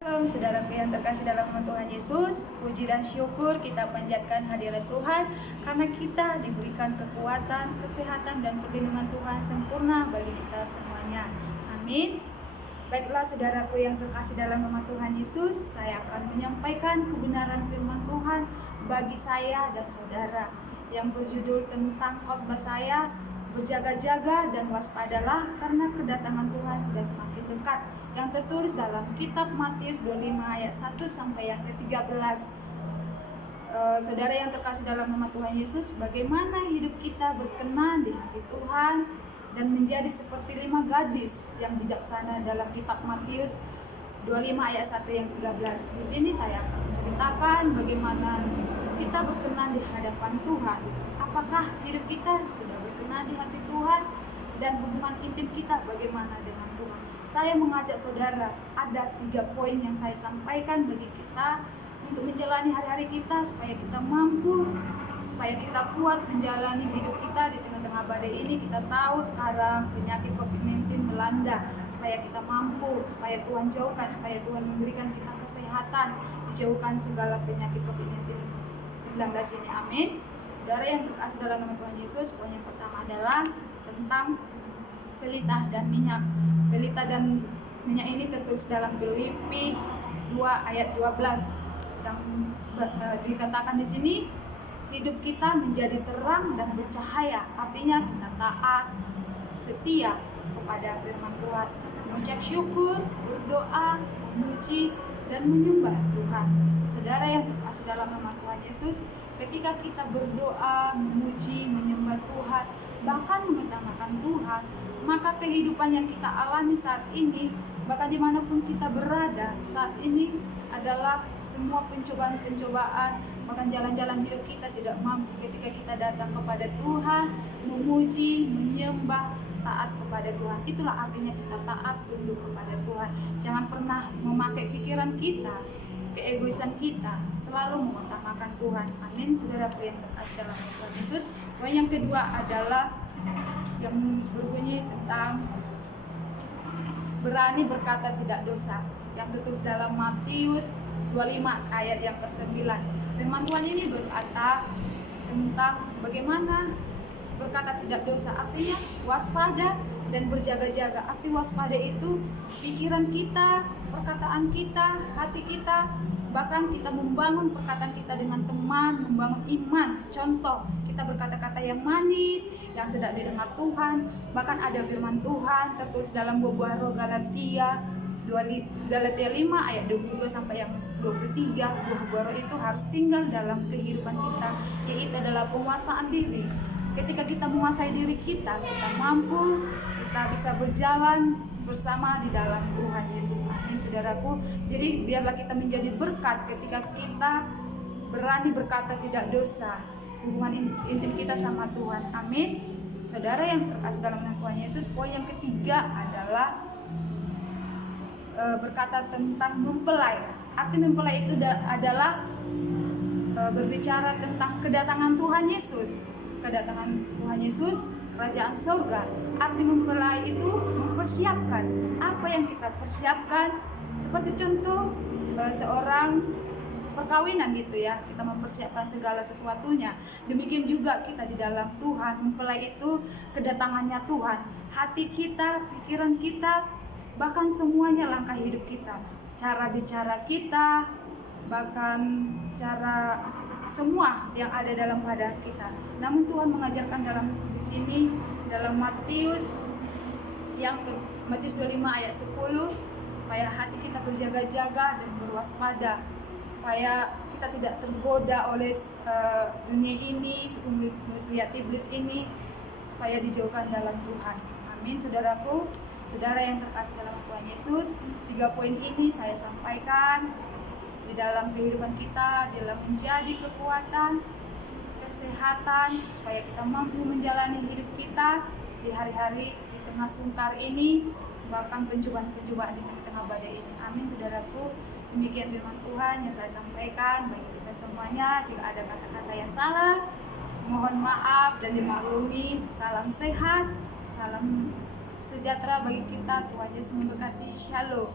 Shalom saudaraku yang terkasih dalam nama Tuhan Yesus. Puji dan syukur kita panjatkan hadirat Tuhan karena kita diberikan kekuatan, kesehatan dan perlindungan Tuhan sempurna bagi kita semuanya. Amin. Baiklah saudaraku yang terkasih dalam nama Tuhan Yesus, saya akan menyampaikan kebenaran firman Tuhan bagi saya dan saudara yang berjudul tentang khotbah saya, berjaga-jaga dan waspadalah karena kedatangan Tuhan sudah semakin dekat, yang tertulis dalam kitab Matius 25 ayat 1 sampai yang ke-13. Saudara yang terkasih dalam nama Tuhan Yesus, bagaimana hidup kita berkenan di hati Tuhan dan menjadi seperti 5 gadis yang bijaksana dalam kitab Matius 25 ayat 1 yang 13. Di sini saya akan menceritakan bagaimana kita berkenan di hadapan Tuhan. Apakah hidup kita sudah berkenan di hati Tuhan dan hubungan intim kita bagaimana dengan Tuhan? Saya mengajak saudara, ada 3 poin yang saya sampaikan bagi kita untuk menjalani hari-hari kita supaya kita mampu, supaya kita kuat menjalani hidup kita di tengah-tengah badai ini. Kita tahu sekarang penyakit COVID-19 melanda, supaya kita mampu, supaya Tuhan jauhkan, supaya Tuhan memberikan kita kesehatan, dijauhkan segala penyakit COVID-19 ini. Amin. Saudara yang terkasih dalam nama Tuhan Yesus, poin yang pertama adalah tentang pelita dan minyak. Pelita dan minyak ini tertulis dalam Filipi 2 ayat 12 yang dikatakan di sini, hidup kita menjadi terang dan bercahaya. Artinya kita taat, setia kepada firman Tuhan, mengucap syukur, berdoa, memuji dan menyembah Tuhan. Saudara yang terkasih dalam nama Tuhan Yesus, ketika kita berdoa, memuji, menyembah Tuhan, bahkan mengutamakan Tuhan, maka kehidupan yang kita alami saat ini, bahkan dimanapun kita berada saat ini, adalah semua pencobaan-pencobaan, bahkan jalan-jalan hidup kita tidak mampu ketika kita datang kepada Tuhan, memuji, menyembah, taat kepada Tuhan. Itulah artinya kita taat, tunduk kepada Tuhan. Jangan pernah memakai pikiran kita, keegoisan kita, selalu mengutamakan Tuhan. Amin. Saudaraku yang terkasih dalam Tuhan Yesus, poin yang kedua adalah yang berbunyi tentang berani berkata tidak dosa, yang tertulis dalam Matius 25 ayat yang ke-9. Firman Tuhan ini berkata tentang bagaimana berkata tidak dosa, artinya waspada dan berjaga-jaga. Arti waspada itu pikiran kita, perkataan kita, hati kita, bahkan kita membangun perkataan kita dengan teman, membangun iman. Contoh, kita berkata-kata yang manis, yang sedap didengar Tuhan. Bahkan ada firman Tuhan tertulis dalam buah roh Galatia 5 ayat 22 sampai yang 23. Buah roh itu harus tinggal dalam kehidupan kita, yaitu adalah penguasaan diri. Ketika kita menguasai diri kita mampu, kita bisa berjalan bersama di dalam Tuhan Yesus. Amin, saudaraku. Jadi biarlah kita menjadi berkat ketika kita berani berkata tidak dosa, hubungan intim kita sama Tuhan. Amin. Saudara yang terkasih dalam nama Tuhan Yesus, poin yang ketiga adalah berkata tentang mempelai. Arti mempelai itu adalah berbicara tentang kedatangan Tuhan Yesus. Kedatangan Tuhan Yesus, kerajaan surga. Arti mempelai itu mempersiapkan. Apa yang kita persiapkan? Seperti contoh seorang perkawinan gitu ya, kita mempersiapkan segala sesuatunya. Demikian juga kita di dalam Tuhan. Mempelai itu kedatangannya Tuhan. Hati kita, pikiran kita, bahkan semuanya langkah hidup kita, cara bicara kita, bahkan cara semua yang ada dalam keadaan kita. Namun Tuhan mengajarkan dalam di sini dalam Matius 25 ayat 10, supaya hati kita berjaga-jaga dan berwaspada, supaya kita tidak tergoda oleh dunia ini, muslihat iblis ini, supaya dijauhkan dalam Tuhan. Amin, saudaraku. Saudara yang terkasih dalam Tuhan Yesus, 3 poin ini saya sampaikan di dalam kehidupan kita, dalam menjadi kekuatan, kesehatan, supaya kita mampu menjalani hidup kita di hari-hari di tengah sungkar ini, bahkan pencobaan-pencobaan di tengah-tengah badai ini. Amin, saudaraku. Demikian firman Tuhan yang saya sampaikan bagi kita semuanya. Jika ada kata-kata yang salah, mohon maaf dan dimaklumi. Salam sehat, salam sejahtera bagi kita. Tuhan Yesus memberkati. Shalom.